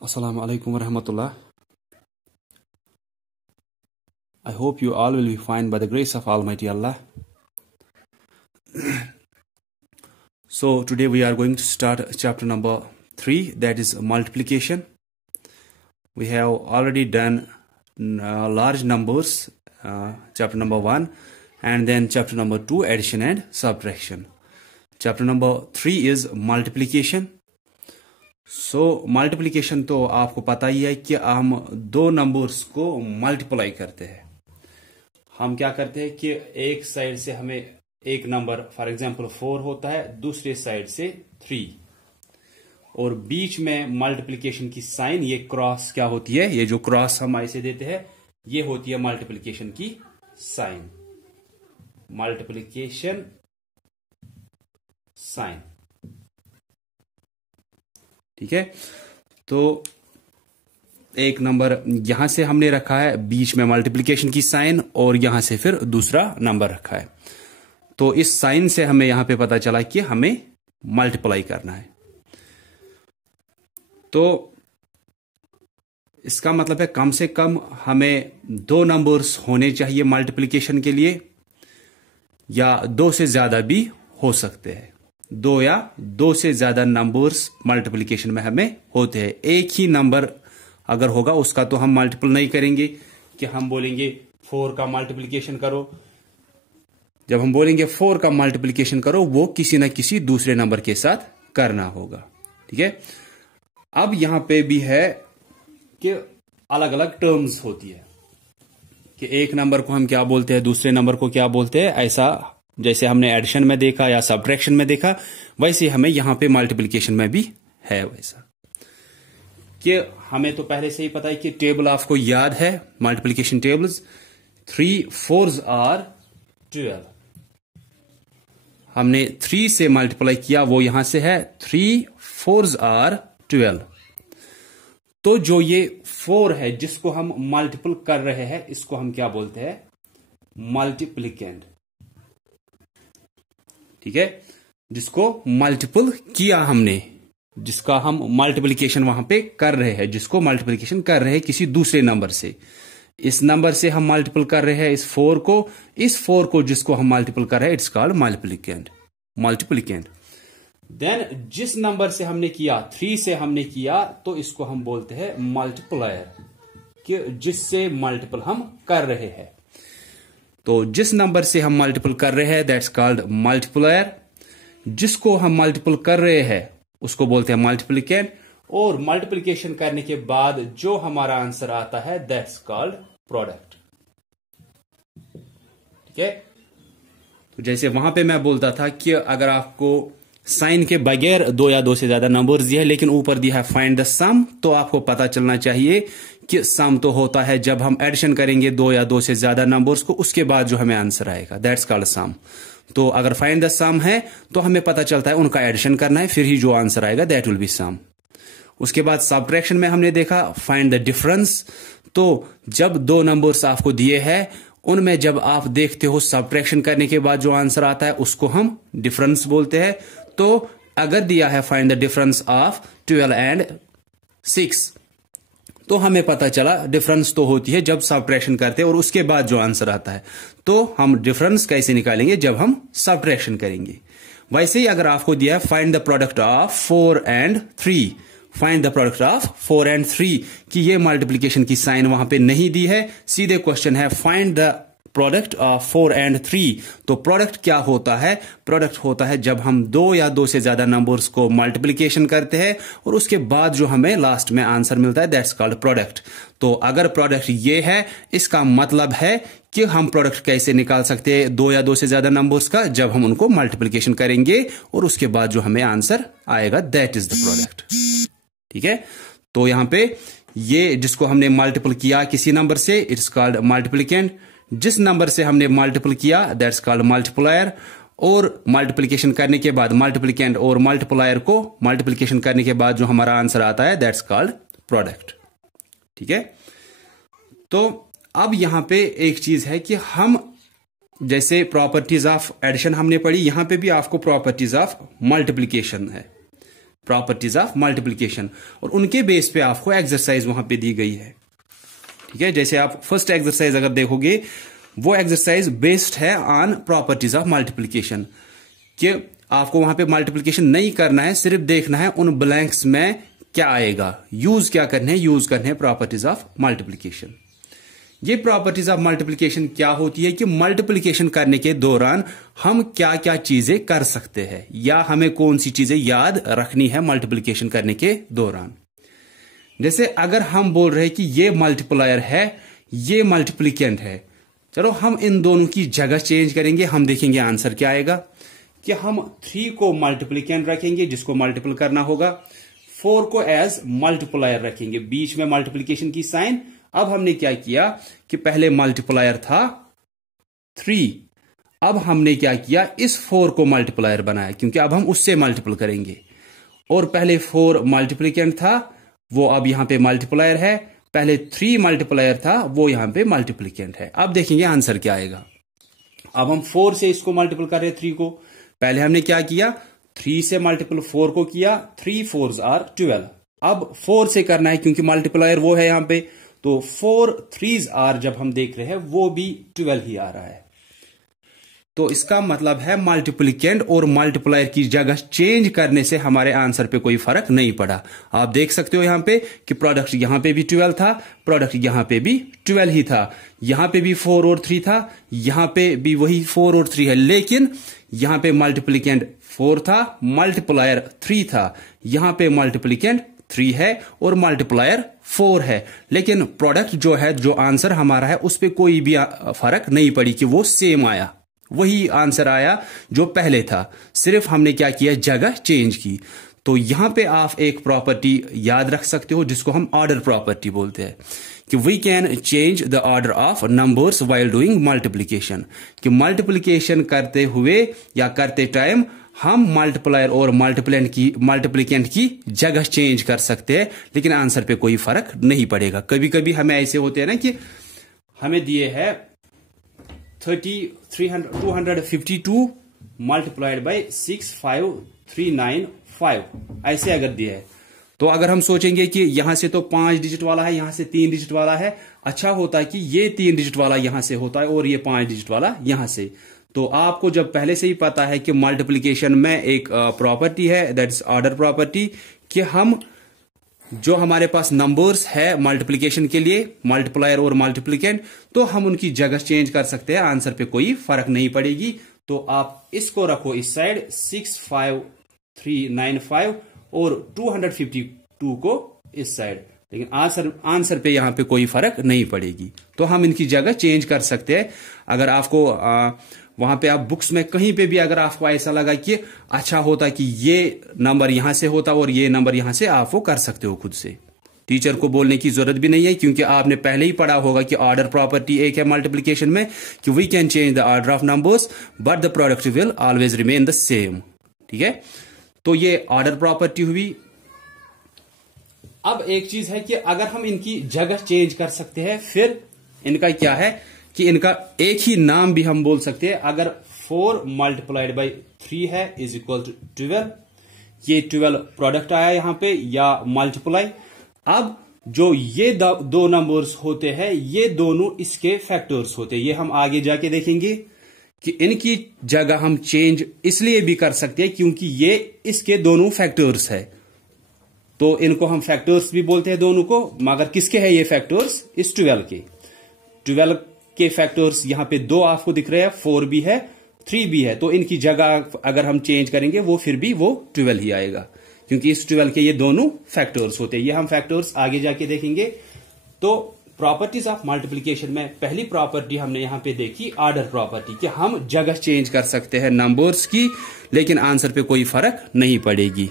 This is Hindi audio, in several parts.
Assalamu alaikum wa rahmatullah. I hope you all will be fine by the grace of Almighty Allah. So today we are going to start chapter number 3, that is multiplication. We have already done large numbers, chapter number 1, and then chapter number 2, addition and subtraction. Chapter number 3 is multiplication. So multiplication तो आपको पता ही है कि हम दो नंबर्स को मल्टीप्लाई करते हैं। हम क्या करते हैं कि एक साइड से हमें एक नंबर फॉर एग्जांपल 4 होता है, दूसरे साइड से 3, और बीच में मल्टीप्लिकेशन की साइन ये क्रॉस क्या होती है, ये जो क्रॉस हम ऐसे देते हैं ये होती है मल्टीप्लिकेशन की साइन, मल्टीप्लिकेशन साइन। ठीक है, तो एक नंबर यहां से हमने रखा है, बीच में मल्टीप्लिकेशन की साइन, और यहां से फिर दूसरा नंबर रखा है। तो इस साइन से हमें यहां पे पता चला कि हमें मल्टीप्लाई करना है। तो इसका मतलब है कम से कम हमें दो नंबर्स होने चाहिए मल्टीप्लिकेशन के लिए, या दो से ज्यादा भी हो सकते हैं। दो या दो से ज्यादा नंबर्स मल्टीप्लिकेशन में हमें होते हैं। एक ही नंबर अगर होगा उसका तो हम मल्टीपल नहीं करेंगे कि हम बोलेंगे 4 का मल्टीप्लिकेशन करो। जब हम बोलेंगे 4 का मल्टीप्लिकेशन करो, वो किसी ना किसी दूसरे नंबर के साथ करना होगा। ठीक है, अब यहां पे भी है कि अलग अलग टर्म्स होती है कि एक नंबर को हम क्या बोलते हैं, दूसरे नंबर को क्या बोलते हैं। ऐसा जैसे हमने एडिशन में देखा या सब्ट्रैक्शन में देखा, वैसे हमें यहां पे मल्टीप्लिकेशन में भी है वैसा। कि हमें तो पहले से ही पता है कि टेबल आपको याद है, मल्टीप्लिकेशन टेबल्स। 3 4s are 12। हमने 3 से मल्टीप्लाई किया, वो यहां से है 3 4s आर 12। तो जो ये 4 है जिसको हम मल्टीपल कर रहे हैं, इसको हम क्या बोलते हैं, मल्टीप्लिकेंड। ठीक है, जिसको मल्टीपल किया हमने, जिसका हम मल्टीप्लिकेशन वहां पे कर रहे हैं, जिसको मल्टीप्लिकेशन कर रहे हैं किसी दूसरे नंबर से। इस नंबर से हम मल्टीपल कर रहे हैं इस 4 को, इस 4 को जिसको हम मल्टीपल कर रहे हैं, इट्स कॉल्ड मल्टीप्लिकेंड, मल्टीप्लिकेंड। देन जिस नंबर से हमने किया, 3 से हमने किया, तो इसको हम बोलते हैं मल्टीप्लायर, कि जिससे मल्टीपल हम कर रहे हैं। तो जिस नंबर से हम मल्टीपल कर रहे हैं दैट्स कॉल्ड मल्टीप्लायर, जिसको हम मल्टीपल कर रहे हैं उसको बोलते हैं मल्टीप्लिकेंड, और मल्टीप्लिकेशन करने के बाद जो हमारा आंसर आता है दैट्स कॉल्ड प्रोडक्ट। ठीक है, तो जैसे वहां पे मैं बोलता था कि अगर आपको साइन के बगैर दो या दो से ज्यादा नंबर्स दिया है, लेकिन ऊपर दिया है फाइंड द सम, तो आपको पता चलना चाहिए कि सम तो होता है जब हम एडिशन करेंगे दो या दो से ज्यादा नंबर्स को, उसके बाद जो हमें आंसर आएगा दैट्स कॉल्ड सम। तो अगर फाइंड द सम है तो हमें पता चलता है उनका एडिशन करना है, फिर ही जो आंसर आएगा दैट विल बी सम। उसके बाद सब्ट्रैक्शन में हमने देखा फाइंड द डिफरेंस। तो जब दो नंबर्स आपको दिए हैं, उनमें जब आप देखते हो सब्ट्रैक्शन करने के बाद जो आंसर आता है उसको हम डिफरेंस बोलते हैं। तो अगर दिया है find the difference of 12 and 6, तो हमें पता चला डिफरेंस तो होती है जब सब्ट्रैक्शन करते हैं और उसके बाद जो आंसर आता है। तो हम डिफरेंस कैसे निकालेंगे, जब हम सब्ट्रैक्शन करेंगे। वैसे ही अगर आपको दिया है find the product of 4 and 3, find the product of 4 and 3, कि ये मल्टीप्लिकेशन की साइन वहां पे नहीं दी है, सीधे क्वेश्चन है find the product of 4 and 3। तो प्रोडक्ट क्या होता है, प्रोडक्ट होता है जब हम दो या दो से ज्यादा नंबर्स को मल्टीप्लिकेशन करते हैं और उसके बाद जो हमें लास्ट में आंसर मिलता है दैट्स कॉल्ड प्रोडक्ट। तो अगर प्रोडक्ट ये है, इसका मतलब है कि हम प्रोडक्ट कैसे निकाल सकते हैं दो या दो से ज्यादा नंबर्स का, जब हम उनको मल्टीप्लिकेशन करेंगे और उसके बाद जो हमें आंसर आएगा दैट इज द प्रोडक्ट। ठीक है, तो यहां पे ये जिसको हमने मल्टीपल किया किसी नंबर से, इट्स कॉल्ड मल्टीप्लिकेंड। जिस नंबर से हमने मल्टीपल किया दैट्स कॉल्ड मल्टीप्लायर, और मल्टीप्लिकेशन करने के बाद मल्टीप्लिकेंड और मल्टीप्लायर को मल्टीप्लिकेशन करने के बाद जो हमारा आंसर आता है दैट्स कॉल्ड प्रोडक्ट। ठीक है, तो अब यहां पे एक चीज है कि हम जैसे प्रॉपर्टीज ऑफ एडिशन हमने पढ़ी, यहां पे भी आपको प्रॉपर्टीज ऑफ मल्टीप्लिकेशन है। प्रॉपर्टीज ऑफ मल्टीप्लिकेशन, और उनके बेस पे आपको एक्सरसाइज वहां पे दी गई है। ठीक है, जैसे आप फर्स्ट एक्सरसाइज अगर देखोगे, वो एक्सरसाइज बेस्ड है ऑन प्रॉपर्टीज ऑफ मल्टीप्लिकेशन, कि आपको वहां पे मल्टीप्लिकेशन नहीं करना है, सिर्फ देखना है उन ब्लैंक्स में क्या आएगा, यूज क्या करने हैं, यूज करने हैं प्रॉपर्टीज ऑफ मल्टीप्लिकेशन। ये प्रॉपर्टीज ऑफ मल्टीप्लिकेशन क्या होती है कि मल्टीप्लिकेशन करने के दौरान हम क्या क्या चीजें कर सकते हैं, या हमें कौन सी चीजें याद रखनी है मल्टीप्लिकेशन करने के दौरान। जैसे अगर हम बोल रहे हैं कि ये मल्टीप्लायर है, ये मल्टीप्लिकेंट है, चलो हम इन दोनों की जगह चेंज करेंगे, हम देखेंगे आंसर क्या आएगा। कि हम 3 को मल्टीप्लिकेंट रखेंगे जिसको मल्टीपल करना होगा, 4 को एज मल्टीप्लायर रखेंगे, बीच में मल्टीप्लिकेशन की साइन। अब हमने क्या किया कि पहले मल्टीप्लायर था 3, अब हमने क्या किया, इस 4 को मल्टीप्लायर बनाया, क्योंकि अब हम उससे मल्टीपल करेंगे। और पहले 4 मल्टीप्लिकेंट था, वो अब यहां पे मल्टीप्लायर है, पहले 3 मल्टीप्लायर था, वो यहां पे मल्टीप्लिकेंट है। अब देखेंगे आंसर क्या आएगा। अब हम 4 से इसको मल्टीपल कर रहे हैं 3 को, पहले हमने क्या किया, 3 से मल्टीपल 4 को किया, 3 4s आर 12। अब 4 से करना है क्योंकि मल्टीप्लायर वो है यहां पे, तो 4 3s आर जब हम देख रहे हैं वो भी 12 ही आ रहा है। तो इसका मतलब है मल्टीप्लिकेंट और मल्टीप्लायर की जगह चेंज करने से हमारे आंसर पे कोई फर्क नहीं पड़ा। आप देख सकते हो यहां पे कि प्रोडक्ट यहां पे भी 12 था, प्रोडक्ट यहां पे भी 12 ही था, यहां पे भी 4 और 3 था, यहां पे भी वही 4 और 3 है, लेकिन यहां पे मल्टीप्लिकेंट 4 था, मल्टीप्लायर 3 था, यहां पे मल्टीप्लिकेंट 3 है और मल्टीप्लायर 4 है, लेकिन प्रोडक्ट जो है, जो आंसर हमारा है, उस पर कोई भी फर्क नहीं पड़ी कि वो सेम आया, वही आंसर आया जो पहले था, सिर्फ हमने क्या किया, जगह चेंज की। तो यहां पे आप एक प्रॉपर्टी याद रख सकते हो जिसको हम ऑर्डर प्रॉपर्टी बोलते हैं, कि we can change the order of numbers while doing multiplication, कि मल्टीप्लिकेशन करते हुए या करते टाइम हम मल्टीप्लायर और मल्टीप्लिकेंट की जगह चेंज कर सकते हैं, लेकिन आंसर पे कोई फर्क नहीं पड़ेगा। कभी कभी हमें ऐसे होते हैं ना कि हमें दिए है 252 मल्टीप्लाइड बाई 65395, ऐसे अगर दिया है, तो अगर हम सोचेंगे कि यहां से तो 5 डिजिट वाला है, यहां से 3 डिजिट वाला है, अच्छा होता है कि ये 3 डिजिट वाला यहां से होता है और ये 5 डिजिट वाला यहां से। तो आपको जब पहले से ही पता है कि मल्टीप्लिकेशन में एक प्रॉपर्टी है, दैट इज ऑर्डर प्रॉपर्टी, कि हम जो हमारे पास नंबर्स है मल्टीप्लिकेशन के लिए, मल्टीप्लायर और मल्टीप्लिकेंट, तो हम उनकी जगह चेंज कर सकते हैं, आंसर पे कोई फर्क नहीं पड़ेगी। तो आप इसको रखो इस साइड 65395 और 252 को इस साइड, लेकिन आंसर पे यहां पे कोई फर्क नहीं पड़ेगी। तो हम इनकी जगह चेंज कर सकते हैं। अगर आपको वहां पे आप बुक्स में कहीं पे भी अगर आपको ऐसा लगा कि अच्छा होता कि ये नंबर यहां से होता और ये नंबर यहां से, आप वो कर सकते हो खुद से, टीचर को बोलने की जरूरत भी नहीं है, क्योंकि आपने पहले ही पढ़ा होगा कि ऑर्डर प्रॉपर्टी एक है मल्टीप्लिकेशन में, कि we can change the order of numbers but the product will always remain the same. ठीक है, तो ये ऑर्डर प्रॉपर्टी हुई। अब एक चीज है कि अगर हम इनकी जगह चेंज कर सकते हैं, फिर इनका क्या है कि इनका एक ही नाम भी हम बोल सकते हैं। अगर 4 मल्टीप्लाइड बाई 3 है इज इक्वल टू 12, ये 12 प्रोडक्ट आया यहां पे या मल्टीप्लाई। अब जो ये दो नंबर्स होते हैं, ये दोनों इसके फैक्टर्स होते हैं, ये हम आगे जाके देखेंगे कि इनकी जगह हम चेंज इसलिए भी कर सकते हैं क्योंकि ये इसके दोनों फैक्टर्स है, तो इनको हम फैक्टर्स भी बोलते हैं दोनों को। मगर किसके है ये फैक्टर्स? इस 12 के। 12 के फैक्टर्स यहां पे 2 आपको दिख रहे हैं, 4 भी है, 3 भी है, तो इनकी जगह अगर हम चेंज करेंगे वो फिर भी वो 12 ही आएगा, क्योंकि इस 12 के ये दोनों फैक्टर्स होते हैं। ये हम फैक्टर्स आगे जाके देखेंगे। तो प्रॉपर्टीज ऑफ मल्टीप्लिकेशन में पहली प्रॉपर्टी हमने यहां पे देखी ऑर्डर प्रॉपर्टी, कि हम जगह चेंज कर सकते हैं नंबर्स की, लेकिन आंसर पे कोई फर्क नहीं पड़ेगी।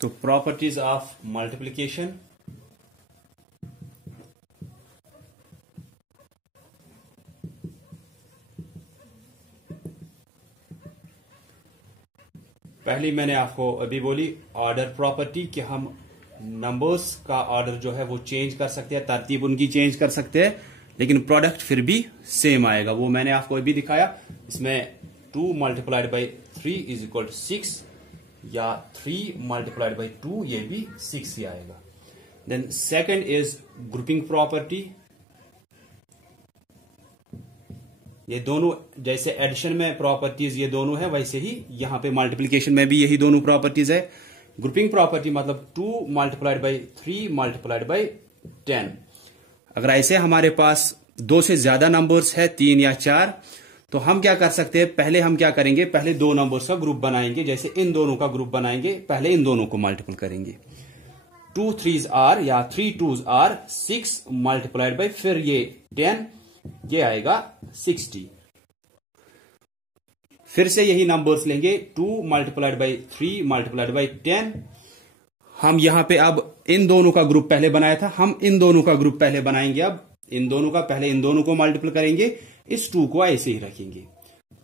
तो प्रॉपर्टीज ऑफ मल्टीप्लिकेशन, पहली मैंने आपको अभी बोली ऑर्डर प्रॉपर्टी, कि हम नंबर्स का ऑर्डर जो है वो चेंज कर सकते हैं, तरतीब उनकी चेंज कर सकते हैं, लेकिन प्रोडक्ट फिर भी सेम आएगा। वो मैंने आपको अभी दिखाया। इसमें 2 multiplied by 3 is equal to 6, या 3 मल्टीप्लाइड बाई 2 ये भी 6 ही आएगा। Then second is grouping property. ये दोनों जैसे एडिशन में प्रॉपर्टीज ये दोनों है, वैसे ही यहां पे मल्टीप्लिकेशन में भी यही दोनों प्रॉपर्टीज है। ग्रुपिंग प्रॉपर्टी मतलब 2 मल्टीप्लाइड बाई 3 मल्टीप्लाइड बाई 10। अगर ऐसे हमारे पास 2 से ज्यादा नंबर्स है, 3 या 4, तो हम क्या कर सकते हैं, पहले हम क्या करेंगे, पहले 2 नंबर्स का ग्रुप बनाएंगे। जैसे इन दोनों का ग्रुप बनाएंगे, पहले इन दोनों को मल्टीपल करेंगे। 2 3s आर या 3 2s आर 6 मल्टीप्लाइड बाई फिर ये 10, ये आएगा 60। फिर से यही नंबर्स लेंगे, 2 मल्टीप्लाइड बाई 3 मल्टीप्लाइड बाई 10। हम यहां पे अब इन दोनों का ग्रुप पहले बनाया था, हम इन दोनों का ग्रुप पहले बनाएंगे। अब इन दोनों का पहले इन दोनों को मल्टीपल करेंगे, इस 2 को ऐसे ही रखेंगे।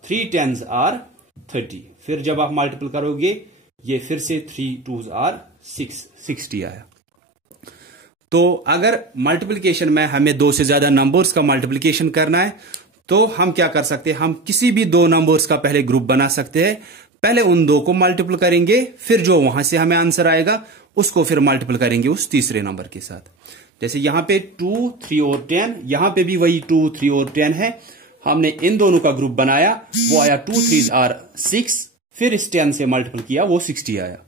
3 10s आर 30। फिर जब आप मल्टीपल करोगे, ये फिर से 3 2s आर 60 आया। तो अगर मल्टीप्लिकेशन में हमें 2 से ज्यादा नंबर्स का मल्टीप्लिकेशन करना है, तो हम क्या कर सकते हैं, हम किसी भी 2 नंबर्स का पहले ग्रुप बना सकते हैं। पहले उन 2 को मल्टीपल करेंगे, फिर जो वहां से हमें आंसर आएगा उसको फिर मल्टीपल करेंगे उस तीसरे नंबर के साथ। जैसे यहां पे 2 3 और 10, यहां पे भी वही 2 3 और 10 है। हमने इन दोनों का ग्रुप बनाया, वो आया 2 3s आर 6, फिर इस 10 से मल्टीपल किया, वो 60 आया।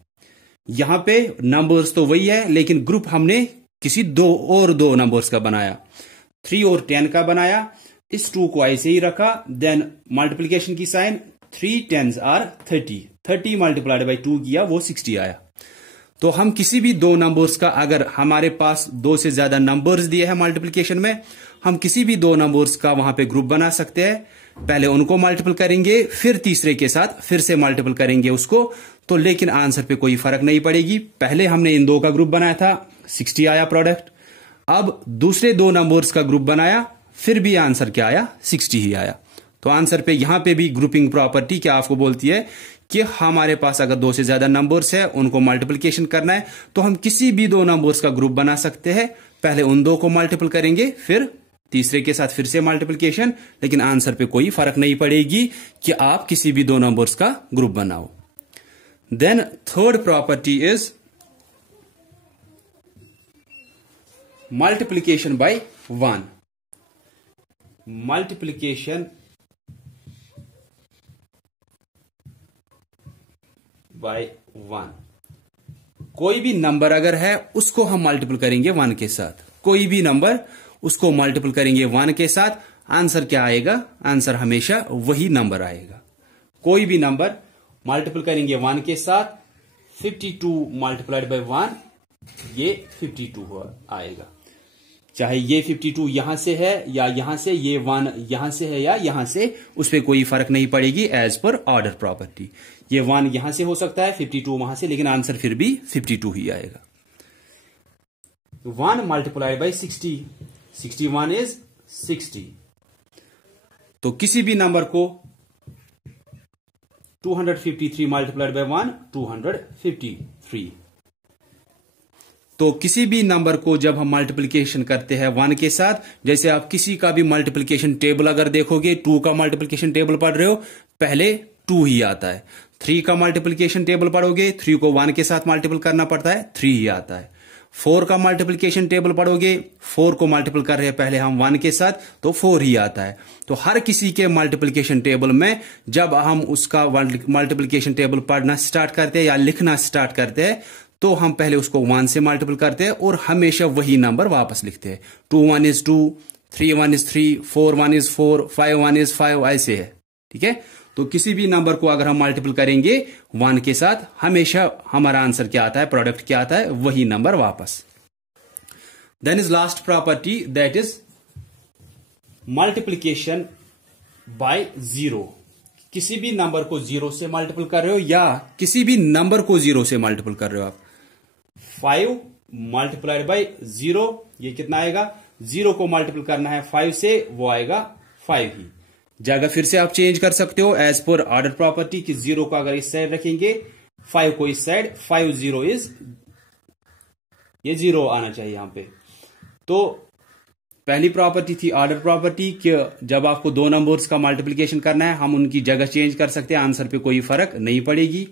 यहां पे नंबर्स तो वही है, लेकिन ग्रुप हमने किसी 2 नंबर्स का बनाया, 3 और 10 का बनाया। इस 2 को ऐसे ही रखा, देन मल्टीप्लिकेशन की sign, 3 10s are 30 multiplied by 2 किया, वो 60 आया। तो हम किसी भी 2 नंबर्स का, अगर हमारे पास 2 से ज्यादा नंबर्स दिए हैं मल्टीप्लिकेशन में, हम किसी भी 2 नंबर्स का वहां पे ग्रुप बना सकते हैं। पहले उनको मल्टीपल करेंगे, फिर तीसरे के साथ फिर से मल्टीपल करेंगे उसको, तो लेकिन आंसर पे कोई फर्क नहीं पड़ेगी। पहले हमने इन 2 का ग्रुप बनाया था, 60 आया प्रोडक्ट। अब दूसरे 2 नंबर्स का ग्रुप बनाया, फिर भी आंसर क्या आया, 60 ही आया। तो आंसर पे यहां पे भी ग्रुपिंग प्रॉपर्टी क्या आपको बोलती है कि हमारे पास अगर 2 से ज्यादा नंबर्स है, उनको मल्टीप्लिकेशन करना है, तो हम किसी भी 2 नंबर्स का ग्रुप बना सकते हैं। पहले उन 2 को मल्टीपल करेंगे, फिर तीसरे के साथ फिर से मल्टीप्लिकेशन, लेकिन आंसर पे कोई फर्क नहीं पड़ेगी कि आप किसी भी 2 नंबर्स का ग्रुप बनाओ। Then third property is multiplication by 1। Multiplication by 1, कोई भी नंबर अगर है उसको हम मल्टीपल करेंगे 1 के साथ। कोई भी नंबर उसको मल्टीपल करेंगे 1 के साथ, आंसर क्या आएगा, आंसर हमेशा वही नंबर आएगा। कोई भी नंबर मल्टीपल करेंगे 1 के साथ, 52 मल्टीप्लाइड बाय 1, ये 52 आएगा। चाहे ये 52 यहां से है या यहां से, ये 1 यहां से है या यहां से, उस पर कोई फर्क नहीं पड़ेगी एज पर ऑर्डर प्रॉपर्टी। ये 1 यहां से हो सकता है, 52 वहां से, लेकिन आंसर फिर भी 52 ही आएगा। 1 मल्टीप्लाइड बाई 60, 61 इज 60। तो किसी भी नंबर को 253 मल्टीप्लाइड बाई 1, 253। तो किसी भी नंबर को जब हम मल्टीप्लिकेशन करते हैं 1 के साथ, जैसे आप किसी का भी मल्टीप्लिकेशन टेबल अगर देखोगे, 2 का मल्टीप्लिकेशन टेबल पढ़ रहे हो, पहले 2 ही आता है। 3 का मल्टीप्लिकेशन टेबल पढ़ोगे, 3 को 1 के साथ मल्टीपल करना पड़ता है, 3 ही आता है। 4 का मल्टीप्लिकेशन टेबल पढ़ोगे, 4 को मल्टीपल कर रहे हैं पहले हम 1 के साथ, तो 4 ही आता है। तो हर किसी के मल्टीप्लिकेशन टेबल में जब हम उसका मल्टीप्लिकेशन टेबल पढ़ना स्टार्ट करते हैं या लिखना स्टार्ट करते हैं, तो हम पहले उसको 1 से मल्टीपल करते हैं और हमेशा वही नंबर वापस लिखते हैं। 2 1 इज 2, 3 1 इज 3, 4 1 इज 4, 5 1 इज 5, ऐसे है। ठीक है, तो किसी भी नंबर को अगर हम मल्टीपल करेंगे 1 के साथ, हमेशा हमारा आंसर क्या आता है, प्रोडक्ट क्या आता है, वही नंबर वापस। Then is last property, that is multiplication by 0। किसी भी नंबर को 0 से मल्टीपल कर रहे हो या किसी भी नंबर को 0 से मल्टीपल कर रहे हो आप, 5 मल्टीप्लाइड बाई 0, ये कितना आएगा, 0 को मल्टीपल करना है 5 से, वो आएगा 5 ही। जगह फिर से आप चेंज कर सकते हो एज पर ऑर्डर प्रॉपर्टी कि 0 को अगर इस साइड रखेंगे, 5 को इस साइड, 5 0 इज, ये 0 आना चाहिए यहां पे। तो पहली प्रॉपर्टी थी ऑर्डर प्रॉपर्टी कि जब आपको 2 नंबर्स का मल्टीप्लिकेशन करना है, हम उनकी जगह चेंज कर सकते हैं, आंसर पे कोई फर्क नहीं पड़ेगी।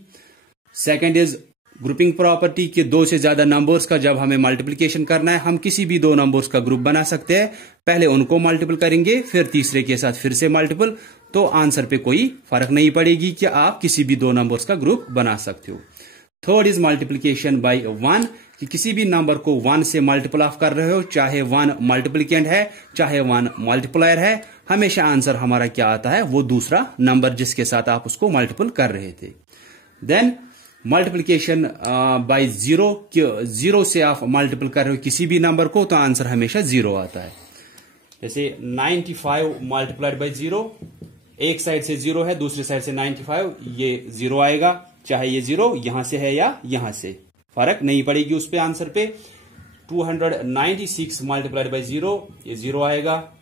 सेकंड इज ग्रुपिंग प्रॉपर्टी के दो से ज्यादा नंबर्स का जब हमें मल्टीप्लिकेशन करना है, हम किसी भी दो नंबर्स का ग्रुप बना सकते हैं। पहले उनको मल्टीपल करेंगे, फिर तीसरे के साथ फिर से मल्टीपल, तो आंसर पे कोई फर्क नहीं पड़ेगी कि आप किसी भी दो नंबर्स का ग्रुप बना सकते हो। थर्ड इज मल्टीप्लिकेशन बाय 1, कि किसी भी नंबर को 1 से मल्टीपल ऑफ कर रहे हो, चाहे 1 मल्टीप्लिकेंट है चाहे 1 मल्टीप्लायर है, हमेशा आंसर हमारा क्या आता है, वो दूसरा नंबर जिसके साथ आप उसको मल्टीपल कर रहे थे। देन मल्टीप्लिकेशन बाय 0, कि 0 से आप मल्टीपल कर रहे हो किसी भी नंबर को, तो आंसर हमेशा 0 आता है। जैसे 95 मल्टीप्लाइड बाय 0, एक साइड से 0 है, दूसरी साइड से 95, ये 0 आएगा, चाहे ये 0 यहां से है या यहां से, फर्क नहीं पड़ेगी उस पे आंसर पे। 296 मल्टीप्लाइड बाय 0, ये 0 आएगा।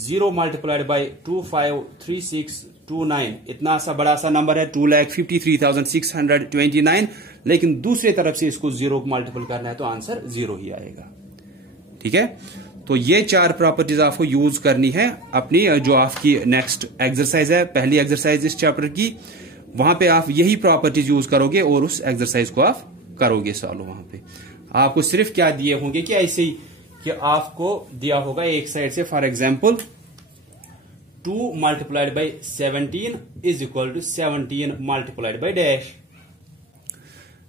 0 मल्टीप्लाइड बाय 253629, इतना सा बड़ा सा नंबर है 2,53,629, लेकिन दूसरे तरफ से इसको 0 को मल्टीपल करना है तो आंसर 0 ही आएगा। ठीक है, तो ये 4 प्रॉपर्टीज आपको यूज करनी है अपनी जो आपकी नेक्स्ट एक्सरसाइज है, पहली एक्सरसाइज इस चैप्टर की, वहां पे आप यही प्रॉपर्टीज यूज करोगे और उस एक्सरसाइज को आप करोगे सॉल्व। वहां पे आपको सिर्फ क्या दिए होंगे कि ऐसे ही कि आपको दिया होगा एक साइड से, for example 2 multiplied by 17 is equal to 17 multiplied by dash.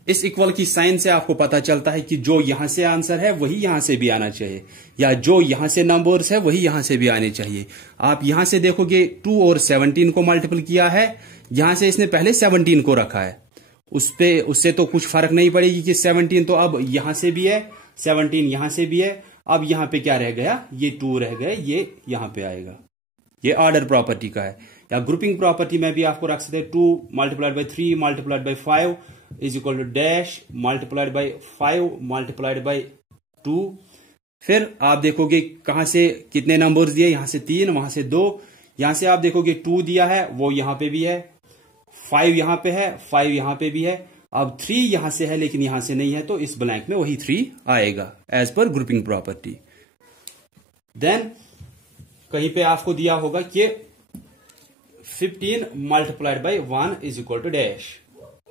इस इक्वल की साइन से आपको पता चलता है कि जो यहां से आंसर है वही यहां से भी आना चाहिए, या जो यहां से नंबर्स है वही यहां से भी आने चाहिए। आप यहां से देखोगे 2 और 17 को मल्टीपल किया है, यहां से इसने पहले 17 को रखा है, उससे तो कुछ फर्क नहीं पड़ेगी कि 17 तो अब यहां से भी है, 17 यहां से भी है, अब यहां पे क्या रह गया, ये 2 रह गए, ये यहां पे आएगा। ये ऑर्डर प्रॉपर्टी का है। या ग्रुपिंग प्रॉपर्टी में भी आपको रख सकते हैं 2 multiplied by 3 multiplied by 5 is equal to dash multiplied by 5 multiplied by 2। फिर आप देखोगे कहां से कितने नंबर्स दिए, यहां से 3, वहां से 2, यहां से आप देखोगे 2 दिया है, वो यहां पे भी है, 5 यहां पे है, 5 यहां पे भी है, अब 3 यहां से है लेकिन यहां से नहीं है, तो इस ब्लैंक में वही 3 आएगा as per grouping property. Then कहीं पे आपको दिया होगा कि 15 multiplied by 1 is equal to dash,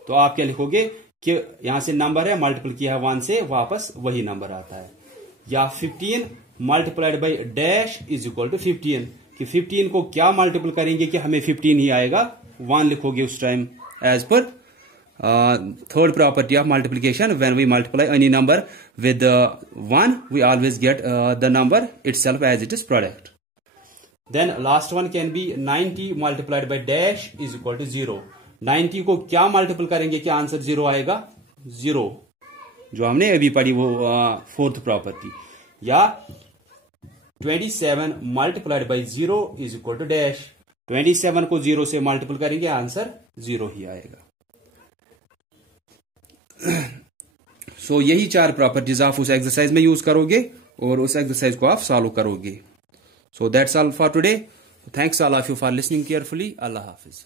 तो आप क्या लिखोगे कि यहां से नंबर है, मल्टीपल किया है 1 से, वापस वही नंबर आता है। या 15 multiplied by dash is equal to 15, कि 15 को क्या मल्टीपल करेंगे कि हमें 15 ही आएगा, 1 लिखोगे उस टाइम एज पर third property of multiplication. When we multiply any number with 1 we always get the number itself as it is product. Then last one can be 90 multiplied by dash is equal to 0। 90 को क्या मल्टीपल करेंगे कि आंसर 0 आएगा, 0, जो हमने अभी पढ़ी वो फोर्थ प्रॉपर्टी। या 27 multiplied by 0 is equal to dash, 27 को 0 से मल्टीपल करेंगे आंसर 0 ही आएगा। सो यही 4 प्रॉपर्टीज आप उस एक्सरसाइज में यूज करोगे और उस एक्सरसाइज को आप सॉल्व करोगे। So that's all for today. Thanks all of you for listening carefully. Allah Hafiz.